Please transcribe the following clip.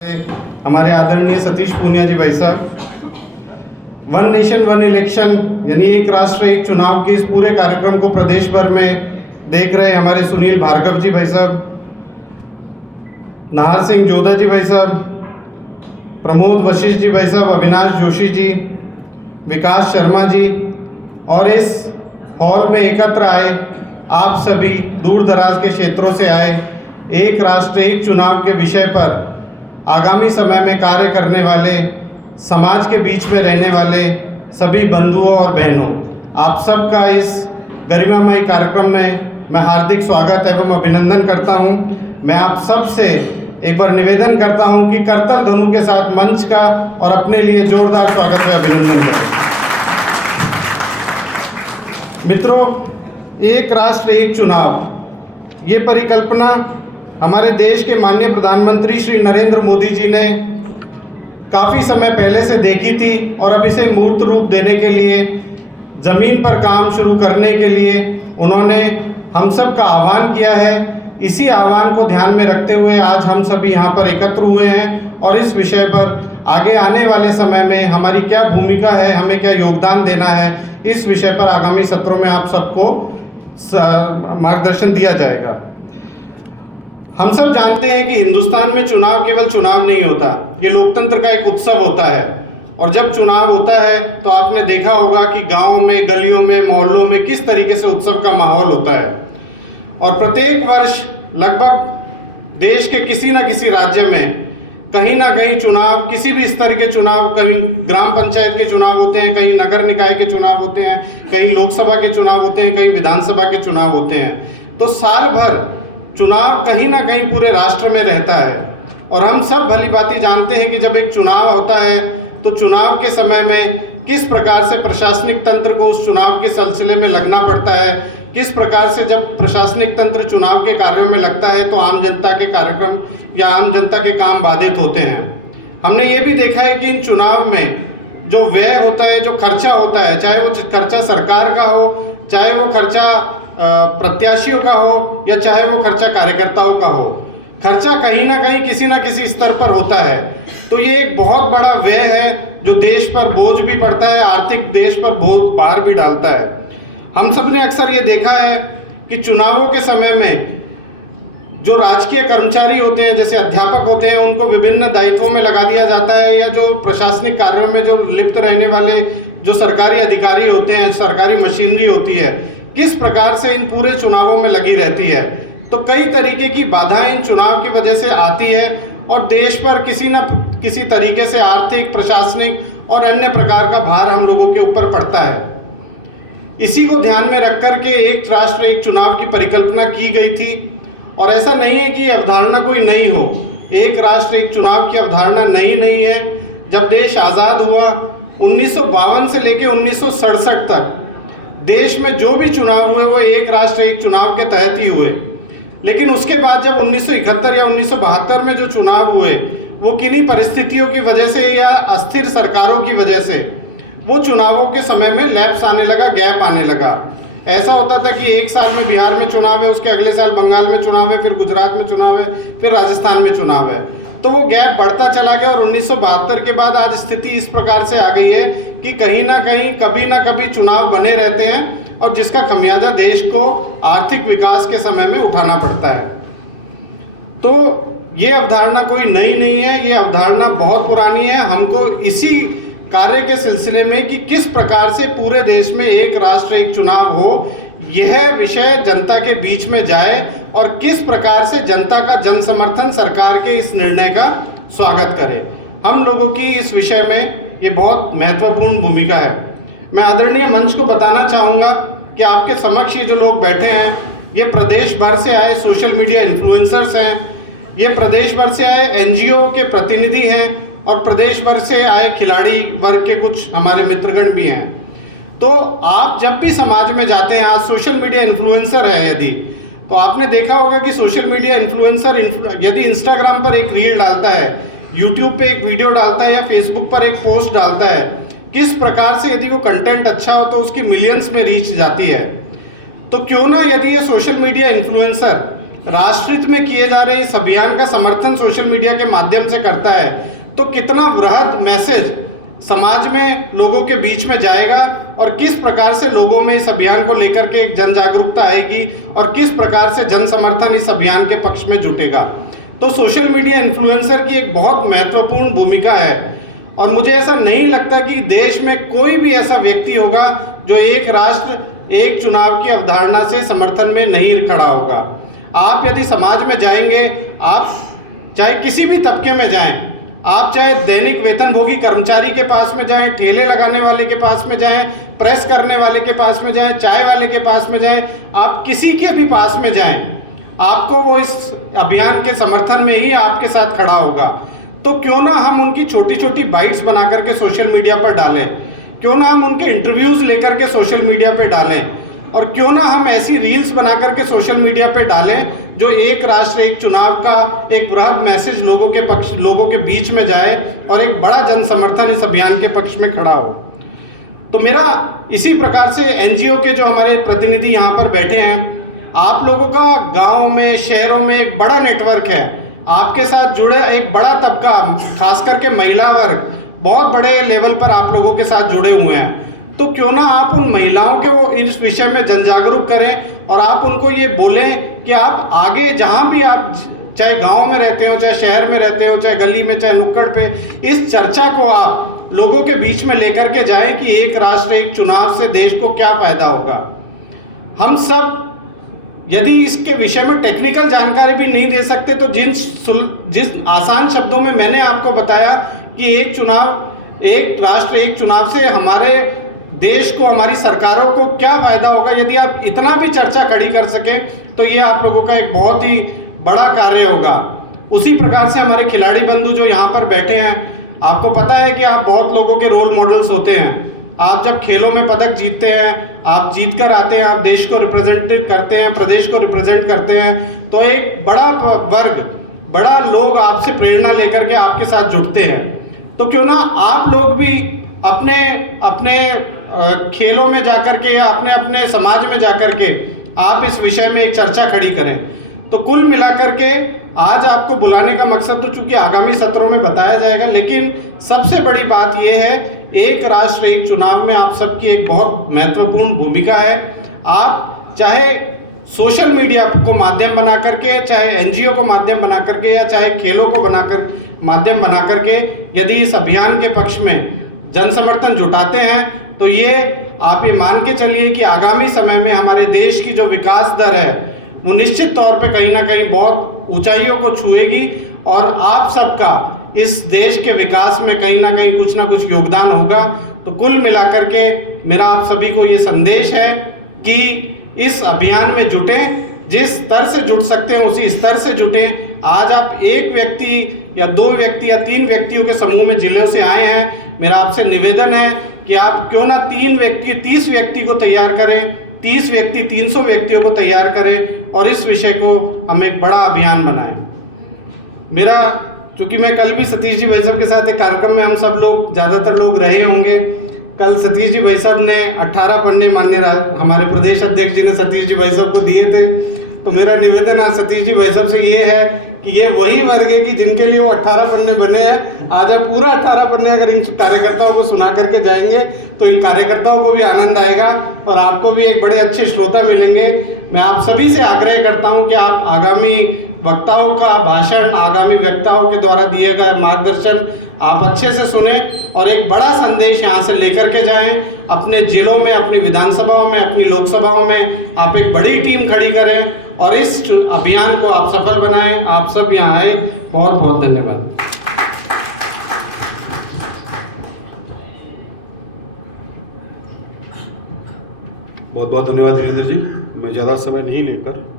हमारे आदरणीय सतीश पूनिया जी भाई साहब, वन नेशन वन इलेक्शन यानी एक राष्ट्र एक चुनाव के इस पूरे कार्यक्रम को प्रदेश भर में देख रहे हमारे सुनील भार्गव जी भाई साहब, नाहर सिंह जोधा जी भाई साहब, प्रमोद वशिष्ठ जी भाई साहब, अविनाश जोशी जी, विकास शर्मा जी और इस हॉल में एकत्र आए आप सभी दूर दराज के क्षेत्रों से आए एक राष्ट्र एक चुनाव के विषय पर आगामी समय में कार्य करने वाले, समाज के बीच में रहने वाले सभी बंधुओं और बहनों, आप सबका इस गरिमामय कार्यक्रम में मैं हार्दिक स्वागत एवं अभिनंदन करता हूं। मैं आप सब से एक बार निवेदन करता हूं कि करतल ध्वनि के साथ मंच का और अपने लिए जोरदार स्वागत व अभिनंदन करें। मित्रों, एक राष्ट्र एक चुनाव ये परिकल्पना हमारे देश के माननीय प्रधानमंत्री श्री नरेंद्र मोदी जी ने काफ़ी समय पहले से देखी थी और अब इसे मूर्त रूप देने के लिए, ज़मीन पर काम शुरू करने के लिए उन्होंने हम सब का आह्वान किया है। इसी आह्वान को ध्यान में रखते हुए आज हम सभी यहाँ पर एकत्र हुए हैं और इस विषय पर आगे आने वाले समय में हमारी क्या भूमिका है, हमें क्या योगदान देना है, इस विषय पर आगामी सत्रों में आप सबको मार्गदर्शन दिया जाएगा। हम सब जानते हैं कि हिंदुस्तान में चुनाव केवल चुनाव नहीं होता, ये लोकतंत्र का एक उत्सव होता है। और जब चुनाव होता है तो आपने देखा होगा कि गांवों में, गलियों में, मोहल्लों में किस तरीके से उत्सव का माहौल होता है। और प्रत्येक वर्ष लगभग देश के किसी न किसी राज्य में कहीं ना कहीं चुनाव, किसी भी स्तर के चुनाव, कहीं ग्राम पंचायत के चुनाव होते हैं, कहीं नगर निकाय के चुनाव होते हैं, कहीं लोकसभा के चुनाव होते हैं, कहीं विधानसभा के चुनाव होते हैं। तो साल भर चुनाव कहीं ना कहीं पूरे राष्ट्र में रहता है। और हम सब भली भांति जानते हैं कि जब एक चुनाव होता है तो चुनाव के समय में किस प्रकार से प्रशासनिक तंत्र को उस चुनाव के सिलसिले में लगना पड़ता है, किस प्रकार से जब प्रशासनिक तंत्र चुनाव के कार्यों में लगता है तो आम जनता के कार्यक्रम या आम जनता के काम बाधित होते हैं। हमने ये भी देखा है कि इन चुनाव में जो व्यय होता है, जो खर्चा होता है, चाहे वो खर्चा सरकार का हो, चाहे वो खर्चा प्रत्याशियों का हो या चाहे वो खर्चा कार्यकर्ताओं का हो, खर्चा कहीं ना कहीं किसी ना किसी स्तर पर होता है। तो ये एक बहुत बड़ा व्यय है जो देश पर बोझ भी पड़ता है, आर्थिक देश पर बोझ भार भी डालता है। हम सब ने अक्सर ये देखा है कि चुनावों के समय में जो राजकीय कर्मचारी होते हैं, जैसे अध्यापक होते हैं, उनको विभिन्न दायित्वों में लगा दिया जाता है, या जो प्रशासनिक कार्यों में जो लिप्त रहने वाले जो सरकारी अधिकारी होते हैं, सरकारी मशीनरी होती है, किस प्रकार से इन पूरे चुनावों में लगी रहती है। तो कई तरीके की बाधाएं इन चुनाव की वजह से आती है और देश पर किसी न किसी तरीके से आर्थिक, प्रशासनिक और अन्य प्रकार का भार हम लोगों के ऊपर पड़ता है। इसी को ध्यान में रख कर के एक राष्ट्र एक चुनाव की परिकल्पना की गई थी। और ऐसा नहीं है कि ये अवधारणा कोई नई हो, एक राष्ट्र एक चुनाव की अवधारणा नई नहीं है। जब देश आज़ाद हुआ 1952 से लेकर 1967 तक देश में जो भी चुनाव हुए वो एक राष्ट्र एक चुनाव के तहत ही हुए। लेकिन उसके बाद जब 1971 या 1972 में जो चुनाव हुए वो किन्हीं परिस्थितियों की वजह से या अस्थिर सरकारों की वजह से वो चुनावों के समय में लैप्स आने लगा, गैप आने लगा। ऐसा होता था कि एक साल में बिहार में चुनाव है, उसके अगले साल बंगाल में चुनाव है, फिर गुजरात में चुनाव है, फिर राजस्थान में चुनाव है। तो वो गैप बढ़ता चला गया और 1972 के बाद आज स्थिति इस प्रकार से आ गई है कि कहीं ना कहीं कभी ना कभी चुनाव बने रहते हैं और जिसका खमियाजा देश को आर्थिक विकास के समय में उठाना पड़ता है। तो ये अवधारणा कोई नई नहीं है, ये अवधारणा बहुत पुरानी है। हमको इसी कार्य के सिलसिले में कि किस प्रकार से पूरे देश में एक राष्ट्र एक चुनाव हो, यह विषय जनता के बीच में जाए और किस प्रकार से जनता का जन समर्थन सरकार के इस निर्णय का स्वागत करे। हम लोगों की इस विषय में ये बहुत महत्वपूर्ण भूमिका है। मैं आदरणीय मंच को बताना चाहूँगा कि आपके समक्ष ये जो लोग बैठे हैं ये प्रदेश भर से आए सोशल मीडिया इन्फ्लुएंसर्स हैं, ये प्रदेश भर से आए एनजीओ के प्रतिनिधि हैं और प्रदेश भर से आए खिलाड़ी वर्ग के कुछ हमारे मित्रगण भी हैं। तो आप जब भी समाज में जाते हैं, आज सोशल मीडिया इन्फ्लुएंसर है यदि, तो आपने देखा होगा कि सोशल मीडिया इन्फ्लुएंसर यदि इंस्टाग्राम पर एक रील डालता है, यूट्यूब पे एक वीडियो डालता है या फेसबुक पर एक पोस्ट डालता है, किस प्रकार से यदि वो कंटेंट अच्छा हो तो उसकी मिलियंस में रीच जाती है। तो क्यों ना यदि ये सोशल मीडिया इन्फ्लुएंसर राष्ट्रहित में किए जा रहे इस अभियान का समर्थन सोशल मीडिया के माध्यम से करता है, तो कितना वृहद मैसेज समाज में लोगों के बीच में जाएगा और किस प्रकार से लोगों में इस अभियान को लेकर के एक जन जागरूकता आएगी और किस प्रकार से जन समर्थन इस अभियान के पक्ष में जुटेगा। तो सोशल मीडिया इन्फ्लुएंसर की एक बहुत महत्वपूर्ण भूमिका है और मुझे ऐसा नहीं लगता कि देश में कोई भी ऐसा व्यक्ति होगा जो एक राष्ट्र एक चुनाव की अवधारणा से समर्थन में नहीं खड़ा होगा। आप यदि समाज में जाएंगे, आप चाहे किसी भी तबके में जाएं, आप चाहे दैनिक वेतनभोगी कर्मचारी के पास में जाएं, ठेले लगाने वाले के पास में जाएं, प्रेस करने वाले के पास में जाएं, चाय वाले के पास में जाएं, आप किसी के भी पास में जाएं, आपको वो इस अभियान के समर्थन में ही आपके साथ खड़ा होगा। तो क्यों ना हम उनकी छोटी छोटी बाइट्स बना करके सोशल मीडिया पर डालें, क्यों ना हम उनके इंटरव्यूज़ लेकर के सोशल मीडिया पे डालें, और क्यों ना हम ऐसी रील्स बना करके सोशल मीडिया पे डालें जो एक राष्ट्र एक चुनाव का एक बृहद मैसेज लोगों के बीच में जाए और एक बड़ा जन समर्थन इस अभियान के पक्ष में खड़ा हो। तो मेरा इसी प्रकार से एनजीओ के जो हमारे प्रतिनिधि यहाँ पर बैठे हैं, आप लोगों का गाँव में शहरों में एक बड़ा नेटवर्क है, आपके साथ जुड़े एक बड़ा तबका, खास करके महिला वर्ग बहुत बड़े लेवल पर आप लोगों के साथ जुड़े हुए हैं। तो क्यों ना आप उन महिलाओं के वो इस विषय में जन जागरूक करें और आप उनको ये बोलें कि आप आगे जहाँ भी आप, चाहे गांव में रहते हो, चाहे शहर में रहते हो, चाहे गली में, चाहे नुक्कड़ पे, इस चर्चा को आप लोगों के बीच में लेकर के जाएं कि एक राष्ट्र एक चुनाव से देश को क्या फायदा होगा। हम सब यदि इसके विषय में टेक्निकल जानकारी भी नहीं दे सकते तो जिस आसान शब्दों में मैंने आपको बताया कि एक चुनाव एक राष्ट्र एक चुनाव से हमारे देश को, हमारी सरकारों को क्या फायदा होगा, यदि आप इतना भी चर्चा खड़ी कर सकें तो ये आप लोगों का एक बहुत ही बड़ा कार्य होगा। उसी प्रकार से हमारे खिलाड़ी बंधु जो यहाँ पर बैठे हैं, आपको पता है कि आप बहुत लोगों के रोल मॉडल्स होते हैं। आप जब खेलों में पदक जीतते हैं, आप जीत कर आते हैं, आप देश को रिप्रेजेंट करते हैं, प्रदेश को रिप्रेजेंट करते हैं, तो एक बड़ा वर्ग, बड़ा लोग आपसे प्रेरणा लेकर के आपके साथ जुड़ते हैं। तो क्यों ना आप लोग भी अपने अपने खेलों में जाकर के या अपने अपने समाज में जाकर के आप इस विषय में एक चर्चा खड़ी करें। तो कुल मिलाकर के आज आपको बुलाने का मकसद तो चूंकि आगामी सत्रों में बताया जाएगा, लेकिन सबसे बड़ी बात यह है, एक राष्ट्र एक चुनाव में आप सबकी एक बहुत महत्वपूर्ण भूमिका है। आप चाहे सोशल मीडिया को माध्यम बना करके, चाहे एनजीओ को माध्यम बना करके, या चाहे खेलों को माध्यम बना करके यदि इस अभियान के पक्ष में जन समर्थन जुटाते हैं तो ये आप ये मान के चलिए कि आगामी समय में हमारे देश की जो विकास दर है वो निश्चित तौर पे कहीं ना कहीं बहुत ऊंचाइयों को छुएगी और आप सबका इस देश के विकास में कहीं ना कुछ योगदान होगा। तो कुल मिलाकर के मेरा आप सभी को ये संदेश है कि इस अभियान में जुटें, जिस स्तर से जुट सकते हैं उसी स्तर से जुटें। आज आप एक व्यक्ति या दो व्यक्ति या तीन व्यक्तियों के समूह में जिलों से आए हैं, मेरा आपसे निवेदन है कि आप क्यों ना 30 व्यक्ति को तैयार करें, 30 व्यक्ति 300 व्यक्तियों को तैयार करें और इस विषय को हम एक बड़ा अभियान बनाएं। मेरा चूँकि मैं कल भी सतीश जी भाई साहब के साथ एक कार्यक्रम में हम सब लोग, ज़्यादातर लोग रहे होंगे, कल सतीश जी भाई साहब ने 18 पन्ने माननीय हमारे प्रदेश अध्यक्ष जी ने सतीश जी भाई साहब को दिए थे। तो मेरा निवेदन आज सतीश जी भाई साहब से ये है कि ये वही वर्ग है कि जिनके लिए वो 18 पन्ने बने हैं। आज आप पूरा 18 पन्ने अगर इन कार्यकर्ताओं को सुना करके जाएंगे तो इन कार्यकर्ताओं को भी आनंद आएगा और आपको भी एक बड़े अच्छे श्रोता मिलेंगे। मैं आप सभी से आग्रह करता हूं कि आप आगामी वक्ताओं का भाषण, आगामी वक्ताओं के द्वारा दिए गए मार्गदर्शन आप अच्छे से सुने और एक बड़ा संदेश यहाँ से लेकर के जाएं। अपने जिलों में, अपनी विधानसभाओं में, अपनी लोकसभाओं में आप एक बड़ी टीम खड़ी करें और इस अभियान को आप सफल बनाएं। आप सब यहाँ आए, बहुत बहुत धन्यवाद। बहुत बहुत धन्यवाद वीरेंद्र जी। मैं ज़्यादा समय नहीं लेकर